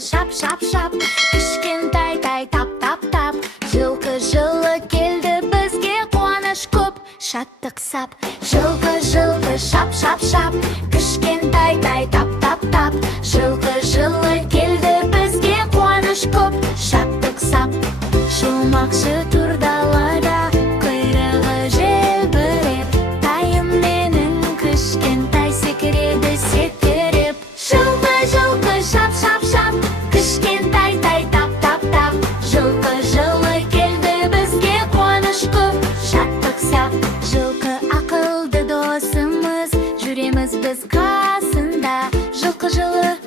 шап шап шап, кішкентай тай тап тап тап. Жылқы жылы келді бізге, қуаныш көп, шаттық сап. Жылқы шап шап шап, кішкентай тай тап тап тап. Жылқы жылы келді бізге, қуаныш көп, шаттық сап. Шумақшы тұр далада, құйрығы желбіреп, тайым менің кішкентай секіреді секіріп. Жылқы шап шап шап, кішкентай тай тап тап тап. Жылқы жылы келді бізге, қуаныш көп, шаттық сап. Жылқы ақылды досымыз, жүреміз біз қасында. Жылқы жылы